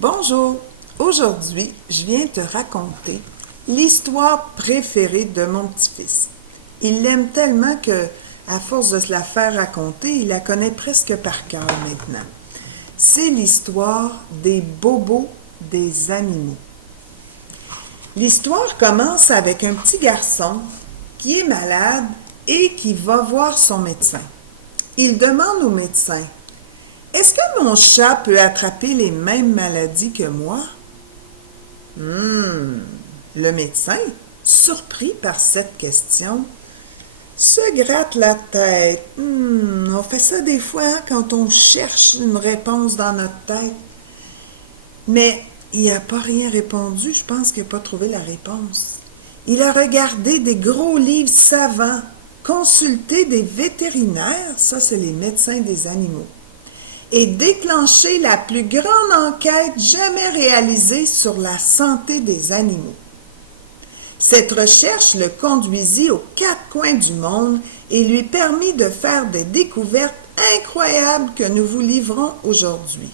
Bonjour, aujourd'hui je viens te raconter l'histoire préférée de mon petit-fils. Il l'aime tellement que, à force de se la faire raconter, il la connaît presque par cœur maintenant. C'est l'histoire des bobos des animaux. L'histoire commence avec un petit garçon qui est malade et qui va voir son médecin. Il demande au médecin: est-ce que mon chat peut attraper les mêmes maladies que moi? Le médecin, surpris par cette question, se gratte la tête. On fait ça des fois quand on cherche une réponse dans notre tête. Mais il n'a pas rien répondu, je pense qu'il n'a pas trouvé la réponse. Il a regardé des gros livres savants, consulté des vétérinaires, ça c'est les médecins des animaux, et déclenché la plus grande enquête jamais réalisée sur la santé des animaux. Cette recherche le conduisit aux quatre coins du monde et lui permit de faire des découvertes incroyables que nous vous livrons aujourd'hui.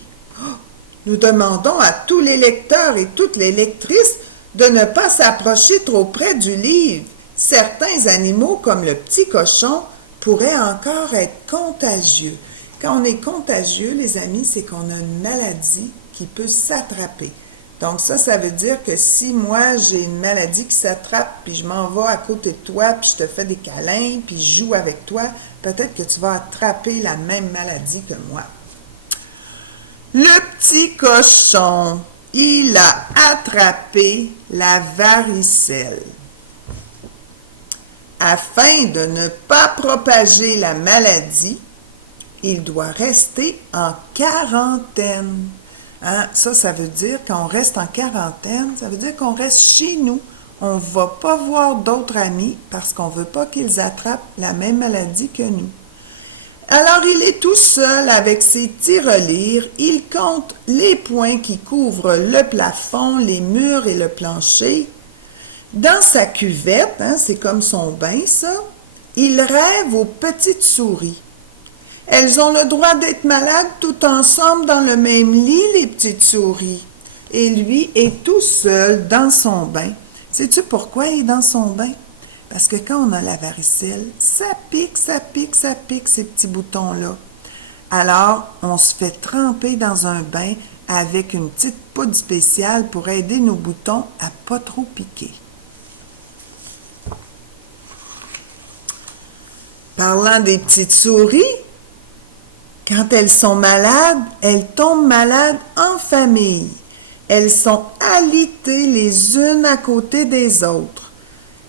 Nous demandons à tous les lecteurs et toutes les lectrices de ne pas s'approcher trop près du livre. Certains animaux, comme le petit cochon, pourraient encore être contagieux. Quand on est contagieux, les amis, c'est qu'on a une maladie qui peut s'attraper. Donc ça veut dire que si moi, j'ai une maladie qui s'attrape, puis je m'en vais à côté de toi, puis je te fais des câlins, puis je joue avec toi, peut-être que tu vas attraper la même maladie que moi. Le petit cochon, il a attrapé la varicelle. Afin de ne pas propager la maladie, il doit rester en quarantaine. Ça veut dire qu'on reste en quarantaine, ça veut dire qu'on reste chez nous. On ne va pas voir d'autres amis parce qu'on ne veut pas qu'ils attrapent la même maladie que nous. Alors il est tout seul avec ses tirelires, il compte les points qui couvrent le plafond, les murs et le plancher. Dans sa cuvette, c'est comme son bain ça, il rêve aux petites souris. Elles ont le droit d'être malades tout ensemble dans le même lit, les petites souris. Et lui est tout seul dans son bain. Sais-tu pourquoi il est dans son bain? Parce que quand on a la varicelle, ça pique, ces petits boutons-là. Alors, on se fait tremper dans un bain avec une petite poudre spéciale pour aider nos boutons à pas trop piquer. Parlant des petites souris, quand elles sont malades, elles tombent malades en famille. Elles sont alitées les unes à côté des autres,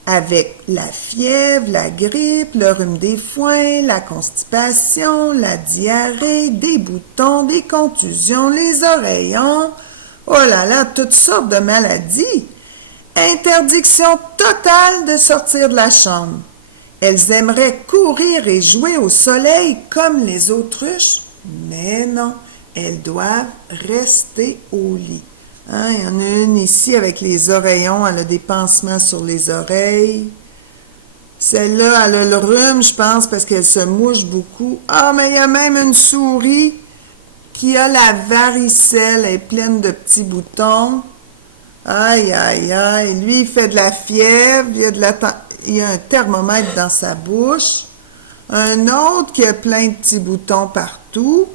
avec la fièvre, la grippe, le rhume des foins, la constipation, la diarrhée, des boutons, des contusions, les oreillons. Oh là là, toutes sortes de maladies. Interdiction totale de sortir de la chambre. Elles aimeraient courir et jouer au soleil comme les autruches, mais non, elles doivent rester au lit. Il y en a une ici avec les oreillons, elle a des pansements sur les oreilles. Celle-là, elle a le rhume, je pense, parce qu'elle se mouche beaucoup. Mais il y a même une souris qui a la varicelle, elle est pleine de petits boutons. Aïe, aïe, aïe, lui, il fait de la fièvre, il y a un thermomètre dans sa bouche. Un autre qui a plein de petits boutons partout.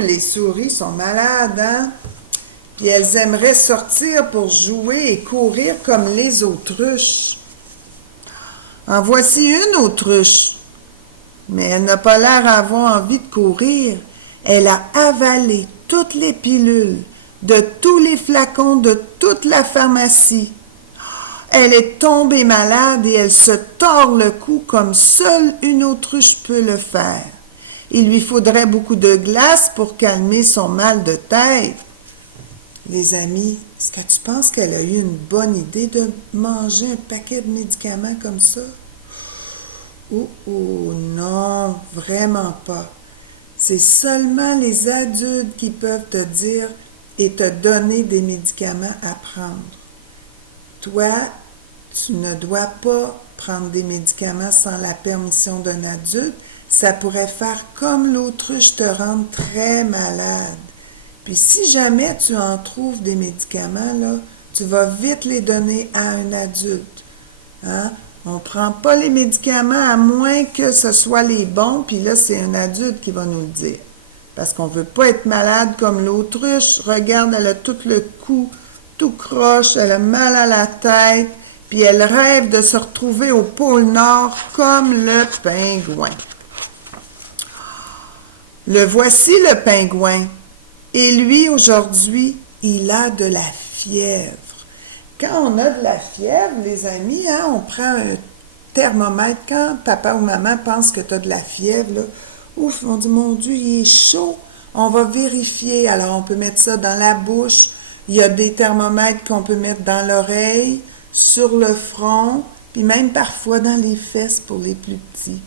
Les souris sont malades, Puis elles aimeraient sortir pour jouer et courir comme les autruches. En voici une autruche, mais elle n'a pas l'air d'avoir envie de courir. Elle a avalé toutes les pilules, de tous les flacons, de toute la pharmacie. Elle est tombée malade et elle se tord le cou comme seule une autruche peut le faire. Il lui faudrait beaucoup de glace pour calmer son mal de tête. Les amis, est-ce que tu penses qu'elle a eu une bonne idée de manger un paquet de médicaments comme ça? Non, vraiment pas. C'est seulement les adultes qui peuvent te dire et te donner des médicaments à prendre. Toi, tu ne dois pas prendre des médicaments sans la permission d'un adulte. Ça pourrait faire comme l'autruche te rendre très malade. Puis si jamais tu en trouves des médicaments, là, tu vas vite les donner à un adulte. Hein? On ne prend pas les médicaments à moins que ce soit les bons, puis là, c'est un adulte qui va nous le dire. Parce qu'on ne veut pas être malade comme l'autruche. Regarde, elle a tout le cou, tout croche, elle a mal à la tête, puis elle rêve de se retrouver au pôle Nord comme le pingouin. Le voici, le pingouin. Et lui, aujourd'hui, il a de la fièvre. Quand on a de la fièvre, les amis, hein, on prend un thermomètre. Quand papa ou maman pense que tu as de la fièvre, là, ouf, on dit, mon Dieu, il est chaud. On va vérifier. Alors, on peut mettre ça dans la bouche. Il y a des thermomètres qu'on peut mettre dans l'oreille, sur le front, puis même parfois dans les fesses pour les plus petits.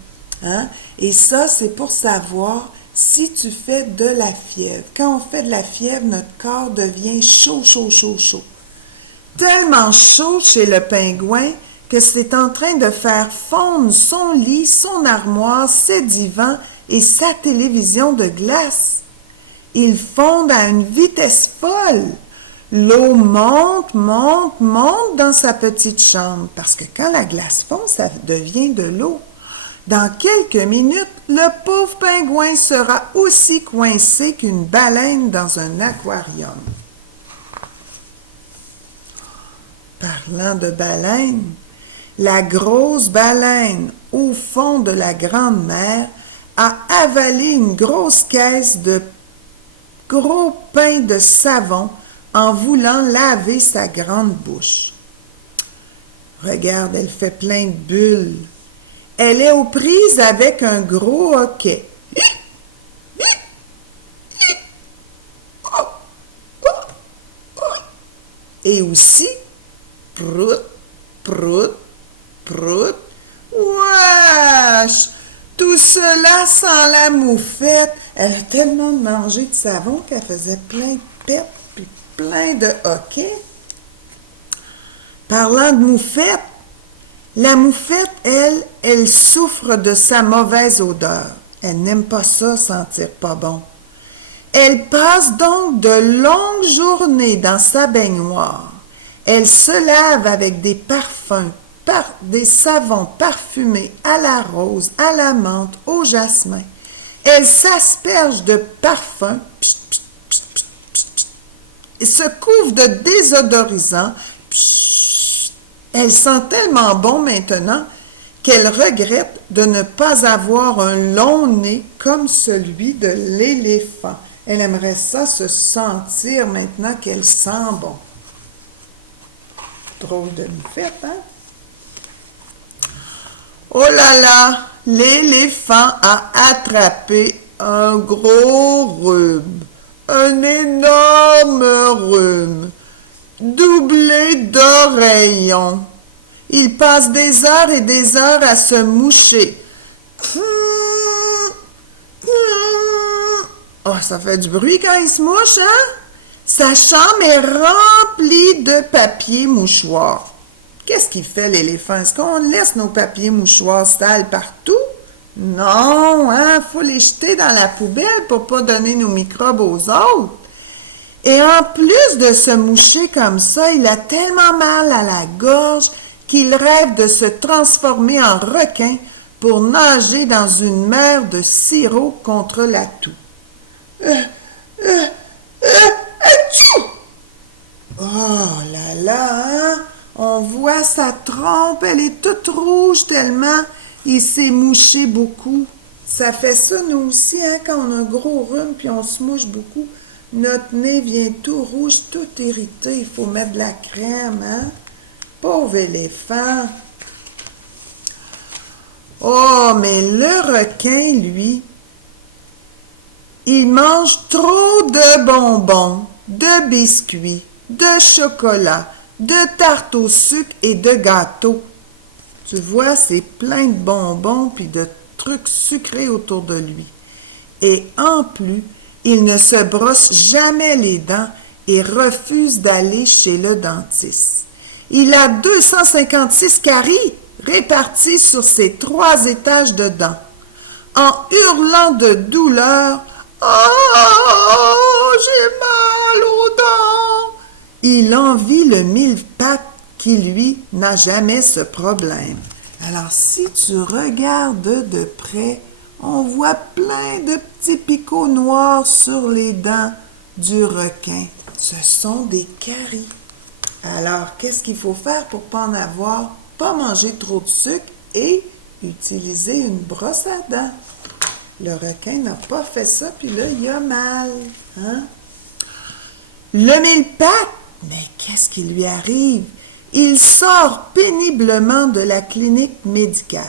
Hein? Et ça, c'est pour savoir si tu fais de la fièvre. Quand on fait de la fièvre, notre corps devient chaud, chaud, chaud, chaud. Tellement chaud chez le pingouin que c'est en train de faire fondre son lit, son armoire, ses divans et sa télévision de glace. Ils fondent à une vitesse folle. L'eau monte, monte, monte dans sa petite chambre parce que quand la glace fond, ça devient de l'eau. Dans quelques minutes, le pauvre pingouin sera aussi coincé qu'une baleine dans un aquarium. Parlant de baleine, la grosse baleine au fond de la grande mer a avalé une grosse caisse de gros pains de savon en voulant laver sa grande bouche. Regarde, elle fait plein de bulles. Elle est aux prises avec un gros hoquet. Et aussi, prout, prout, prout, wesh! Tout cela sans la moufette. Elle a tellement mangé de savon qu'elle faisait plein de pets puis plein de hoquets. Parlant de moufette, la moufette, elle souffre de sa mauvaise odeur. Elle n'aime pas ça, sentir pas bon. Elle passe donc de longues journées dans sa baignoire. Elle se lave avec des parfums, des savons parfumés à la rose, à la menthe, au jasmin. Elle s'asperge de parfums et se couvre de désodorisants. Elle sent tellement bon maintenant qu'elle regrette de ne pas avoir un long nez comme celui de l'éléphant. Elle aimerait ça se sentir maintenant qu'elle sent bon. Drôle de moufette, hein? Oh là là, l'éléphant a attrapé un gros rhume, un énorme rhume, doublé d'oreillons. Il passe des heures et des heures à se moucher. Oh, ça fait du bruit quand il se mouche, hein? Sa chambre est remplie de papier mouchoir. Qu'est-ce qu'il fait, l'éléphant? Est-ce qu'on laisse nos papiers mouchoirs sales partout? Non, hein? Faut les jeter dans la poubelle pour pas donner nos microbes aux autres. Et en plus de se moucher comme ça, il a tellement mal à la gorge qu'il rêve de se transformer en requin pour nager dans une mer de sirop contre la toux. Atchou! Oh là là, hein? On voit sa trompe, elle est toute rouge tellement il s'est mouché beaucoup. Ça fait ça, nous aussi, hein, quand on a un gros rhume puis on se mouche beaucoup. Notre nez vient tout rouge, tout irrité. Il faut mettre de la crème, hein? Pauvre éléphant. Oh, mais le requin, lui, il mange trop de bonbons, de biscuits, de chocolat, de tartes au sucre et de gâteaux. Tu vois, c'est plein de bonbons puis de trucs sucrés autour de lui. Et en plus, il ne se brosse jamais les dents et refuse d'aller chez le dentiste. Il a 256 caries réparties sur ses 3 étages de dents. En hurlant de douleur, « Oh, j'ai mal! envie le mille-pattes qui, lui, n'a jamais ce problème. Alors, si tu regardes de près, on voit plein de petits picots noirs sur les dents du requin. Ce sont des caries. Alors, qu'est-ce qu'il faut faire pour pas en avoir? Pas manger trop de sucre et utiliser une brosse à dents. Le requin n'a pas fait ça, puis là, il a mal. Hein? Le mille-pattes, mais qu'est-ce qui lui arrive? Il sort péniblement de la clinique médicale.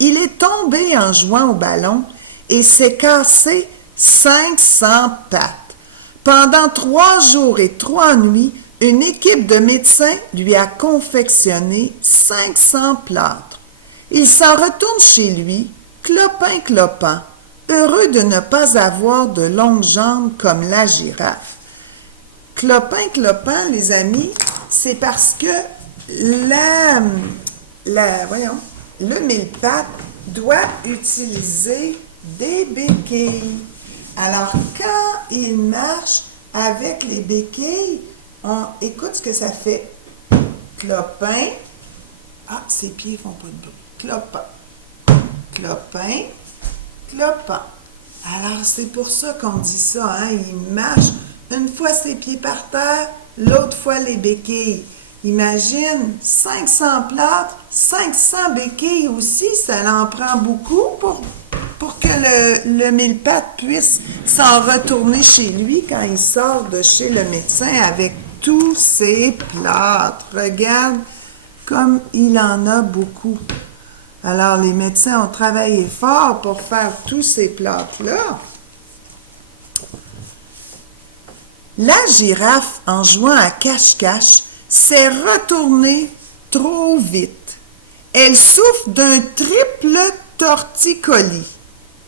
Il est tombé en jouant au ballon et s'est cassé 500 pattes. Pendant 3 jours et 3 nuits, une équipe de médecins lui a confectionné 500 plâtres. Il s'en retourne chez lui, clopin-clopant, heureux de ne pas avoir de longues jambes comme la girafe. Clopin-clopant, les amis, c'est parce que le mille-pattes doit utiliser des béquilles. Alors, quand il marche avec les béquilles, on écoute ce que ça fait. Clopin. Ah, ses pieds font pas de bruit. Clopin. Clopin. Clopin. Alors, c'est pour ça qu'on dit ça, hein? Il marche une fois ses pieds par terre, l'autre fois les béquilles. Imagine, 500 plâtres, 500 béquilles aussi, ça en prend beaucoup pour que le mille-pattes puisse s'en retourner chez lui quand il sort de chez le médecin avec tous ses plâtres. Regarde comme il en a beaucoup. Alors, les médecins ont travaillé fort pour faire tous ces plâtres-là. La girafe, en jouant à cache-cache, s'est retournée trop vite. Elle souffre d'un triple torticolis.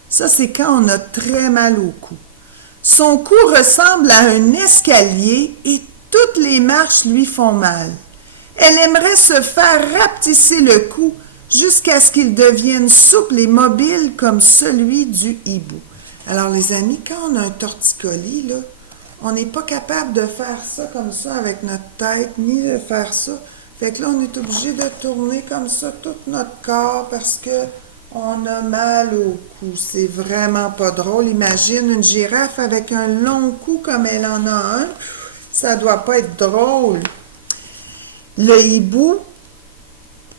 Ça, c'est quand on a très mal au cou. Son cou ressemble à un escalier et toutes les marches lui font mal. Elle aimerait se faire rapetisser le cou jusqu'à ce qu'il devienne souple et mobile comme celui du hibou. Alors, les amis, quand on a un torticolis, là, on n'est pas capable de faire ça comme ça avec notre tête, ni de faire ça. Fait que là, on est obligé de tourner comme ça tout notre corps parce que on a mal au cou. C'est vraiment pas drôle. Imagine une girafe avec un long cou comme elle en a un. Ça doit pas être drôle. Le hibou,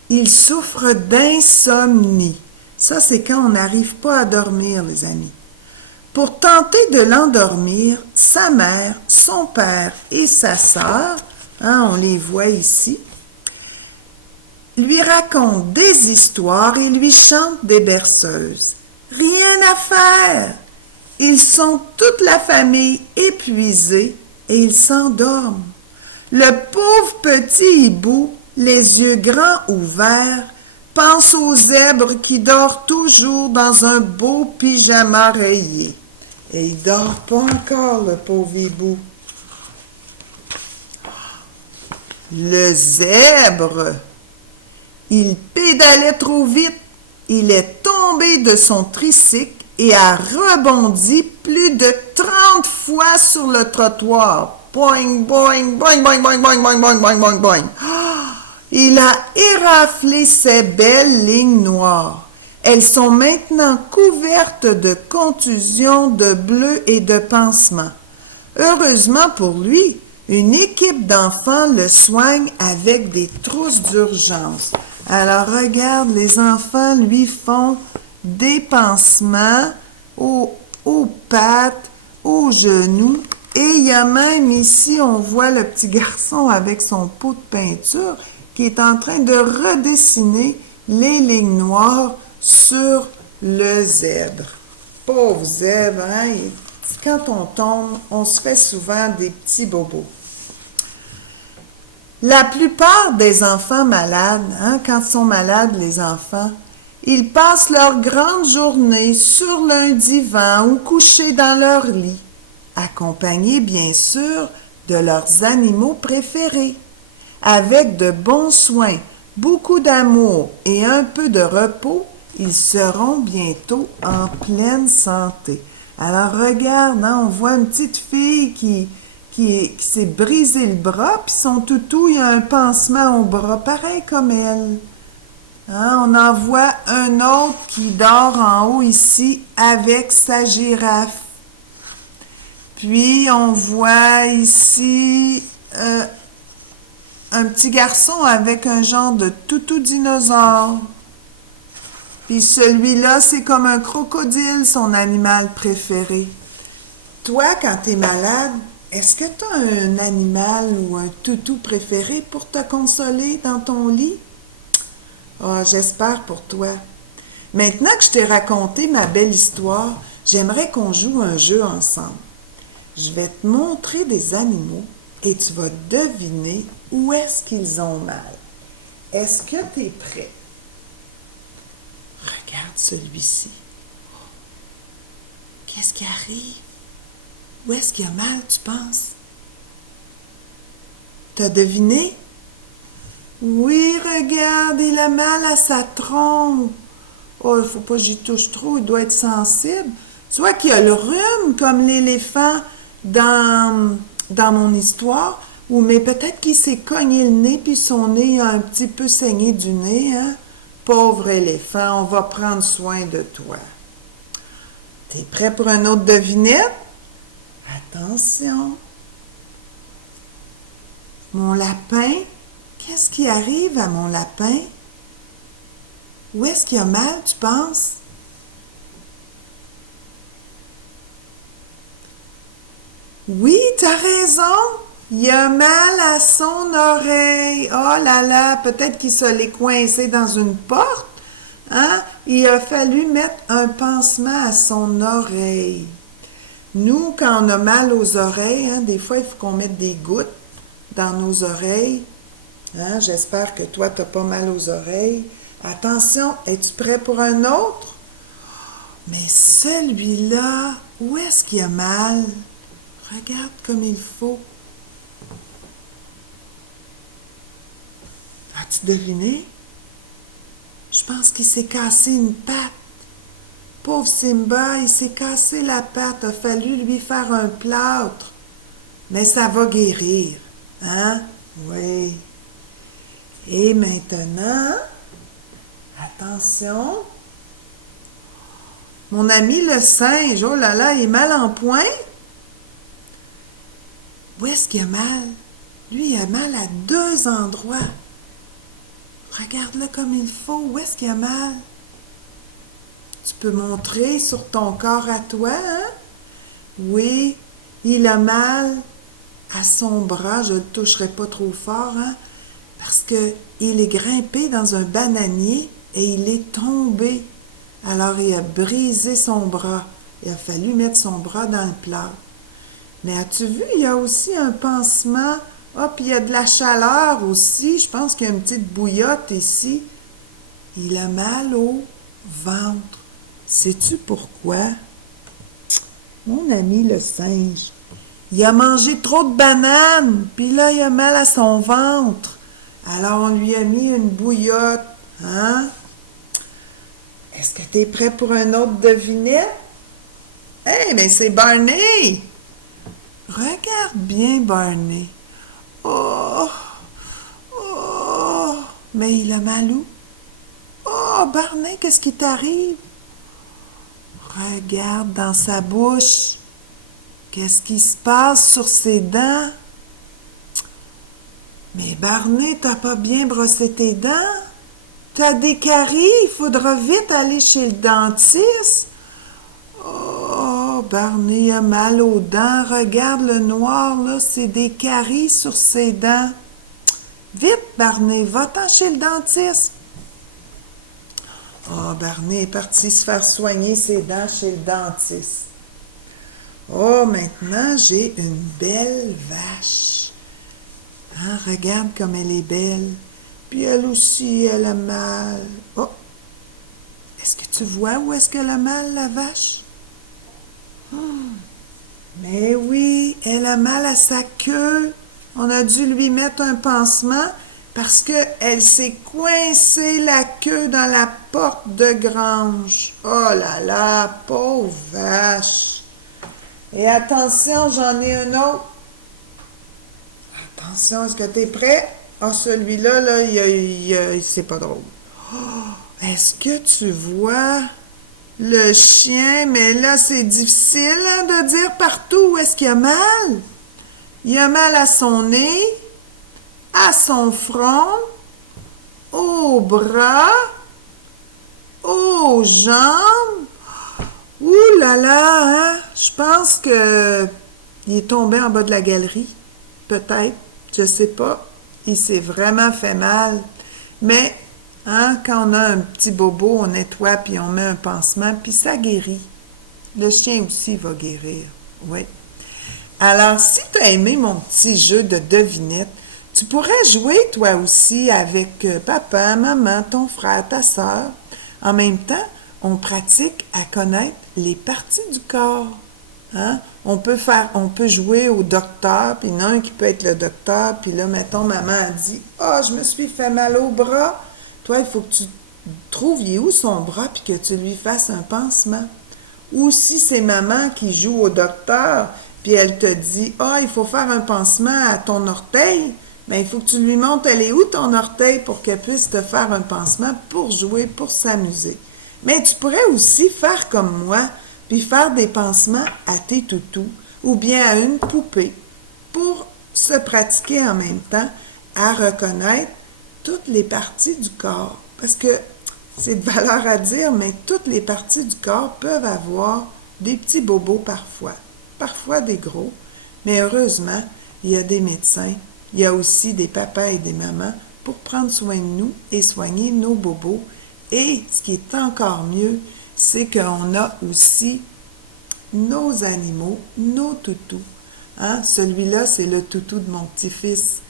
il souffre d'insomnie. Ça, c'est quand on n'arrive pas à dormir, les amis. Pour tenter de l'endormir, sa mère, son père et sa sœur, on les voit ici, lui racontent des histoires et lui chantent des berceuses. Rien à faire. Ils sont toute la famille épuisés et ils s'endorment. Le pauvre petit hibou, les yeux grands ouverts, pense au zèbre qui dort toujours dans un beau pyjama rayé. Et il dort pas encore, le pauvre hibou. Le zèbre, il pédalait trop vite. Il est tombé de son tricycle et a rebondi plus de 30 fois sur le trottoir. Boing, boing, boing, boing, boing, boing, boing, boing, boing, boing, boing. Il a éraflé ses belles lignes noires. Elles sont maintenant couvertes de contusions, de bleus et de pansements. Heureusement pour lui, une équipe d'enfants le soigne avec des trousses d'urgence. Alors regarde, les enfants lui font des pansements aux pattes, aux genoux. Et il y a même ici, on voit le petit garçon avec son pot de peinture qui est en train de redessiner les lignes noires sur le zèbre. Pauvre zèbre, hein? Quand on tombe, on se fait souvent des petits bobos. La plupart des enfants malades, quand ils sont malades, les enfants, ils passent leur grande journée sur un divan ou couchés dans leur lit, accompagnés bien sûr de leurs animaux préférés. Avec de bons soins, beaucoup d'amour et un peu de repos, ils seront bientôt en pleine santé. Alors regarde, on voit une petite fille qui s'est brisé le bras, puis son toutou, il a un pansement au bras, pareil comme elle. Hein, on en voit un autre qui dort en haut ici avec sa girafe. Puis on voit ici un petit garçon avec un genre de toutou dinosaure. Puis celui-là, c'est comme un crocodile, son animal préféré. Toi, quand t'es malade, est-ce que t'as un animal ou un toutou préféré pour te consoler dans ton lit? Ah, j'espère pour toi. Maintenant que je t'ai raconté ma belle histoire, j'aimerais qu'on joue un jeu ensemble. Je vais te montrer des animaux et tu vas deviner où est-ce qu'ils ont mal. Est-ce que tu es prêt? Regarde celui-ci. Qu'est-ce qui arrive? Où est-ce qu'il y a mal, tu penses? T'as deviné? Oui, regarde, il a mal à sa trompe. Oh, il ne faut pas que j'y touche trop, il doit être sensible. Tu vois qu'il y a le rhume comme l'éléphant dans mon histoire, mais peut-être qu'il s'est cogné le nez puis son nez a un petit peu saigné du nez, hein? Pauvre éléphant, on va prendre soin de toi. T'es prêt pour une autre devinette? Attention. Mon lapin, qu'est-ce qui arrive à mon lapin? Où est-ce qu'il y a mal, tu penses? Oui, t'as raison. Il a mal à son oreille. Oh là là, peut-être qu'il se l'est coincé dans une porte. Hein? Il a fallu mettre un pansement à son oreille. Nous, quand on a mal aux oreilles, hein, des fois, il faut qu'on mette des gouttes dans nos oreilles. Hein? J'espère que toi, tu n'as pas mal aux oreilles. Attention, es-tu prêt pour un autre? Mais celui-là, où est-ce qu'il a mal? Regarde comme il faut. As-tu deviné? Je pense qu'il s'est cassé une patte. Pauvre Simba, il s'est cassé la patte. Il a fallu lui faire un plâtre. Mais ça va guérir. Hein? Oui. Et maintenant, attention. Mon ami le singe, oh là là, il est mal en point. Où est-ce qu'il a mal? Lui, il a mal à 2 endroits. Regarde-le comme il faut. Où est-ce qu'il a mal? Tu peux montrer sur ton corps à toi, hein? Oui, il a mal à son bras. Je ne le toucherai pas trop fort, hein? Parce qu'il est grimpé dans un bananier et il est tombé. Alors, il a brisé son bras. Il a fallu mettre son bras dans le plat. Mais as-tu vu, il y a aussi un pansement. Ah, puis il y a de la chaleur aussi. Je pense qu'il y a une petite bouillotte ici. Il a mal au ventre. Sais-tu pourquoi? Mon ami le singe, il a mangé trop de bananes, puis là, il a mal à son ventre. Alors, on lui a mis une bouillotte. Hein? Est-ce que tu es prêt pour un autre devinette? Mais c'est Barney! Regarde bien Barney. Oh! Oh! Mais il a mal où? Oh, Barney, qu'est-ce qui t'arrive? Regarde dans sa bouche. Qu'est-ce qui se passe sur ses dents? Mais Barney, t'as pas bien brossé tes dents? T'as des caries, il faudra vite aller chez le dentiste. Oh, Barney a mal aux dents. Regarde le noir, là, c'est des caries sur ses dents. Vite, Barney, va-t'en chez le dentiste. Oh, Barney est parti se faire soigner ses dents chez le dentiste. Oh, maintenant, j'ai une belle vache. Hein, regarde comme elle est belle. Puis elle aussi, elle a mal. Oh! Est-ce que tu vois où est-ce qu'elle a mal, la vache? Mais oui, elle a mal à sa queue. On a dû lui mettre un pansement parce qu'elle s'est coincée la queue dans la porte de grange. Oh là là, pauvre vache. Et attention, j'en ai un autre. Attention, est-ce que tu es prêt? Ah, celui-là, là, c'est pas drôle. Est-ce que tu vois le chien? Mais là, c'est difficile hein, de dire partout où est-ce qu'il a mal. Il a mal à son nez, à son front, aux bras, aux jambes. Ouh là là, hein? Je pense que il est tombé en bas de la galerie. Peut-être, je sais pas. Il s'est vraiment fait mal. Mais, hein, quand on a un petit bobo, on nettoie puis on met un pansement puis ça guérit. Le chien aussi va guérir. Oui. Alors, si tu as aimé mon petit jeu de devinette, tu pourrais jouer toi aussi avec papa, maman, ton frère, ta sœur. En même temps, on pratique à connaître les parties du corps. Hein? On peut jouer au docteur, puis il y en a un qui peut être le docteur, puis là, mettons, maman a dit, ah, je me suis fait mal au bras. Toi, il faut que tu trouves il est où son bras, puis que tu lui fasses un pansement. Ou si c'est maman qui joue au docteur, puis elle te dit, ah, il faut faire un pansement à ton orteil, bien, il faut que tu lui montres, elle est où ton orteil pour qu'elle puisse te faire un pansement pour jouer, pour s'amuser. Mais tu pourrais aussi faire comme moi, puis faire des pansements à tes toutous ou bien à une poupée pour se pratiquer en même temps à reconnaître toutes les parties du corps. Parce que c'est de valeur à dire, mais toutes les parties du corps peuvent avoir des petits bobos parfois, parfois des gros, mais heureusement, il y a des médecins, il y a aussi des papas et des mamans pour prendre soin de nous et soigner nos bobos. Et ce qui est encore mieux, c'est qu'on a aussi nos animaux, nos toutous. Hein? Celui-là, c'est le toutou de mon petit-fils.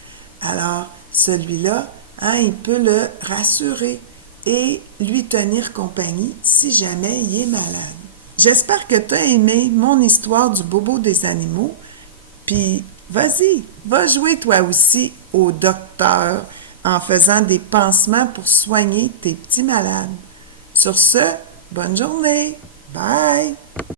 Alors, celui-là, hein, il peut le rassurer et lui tenir compagnie si jamais il est malade. J'espère que tu as aimé mon histoire du bobo des animaux. Puis, vas-y, va jouer toi aussi au docteur en faisant des pansements pour soigner tes petits malades. Sur ce, bonne journée. Bye!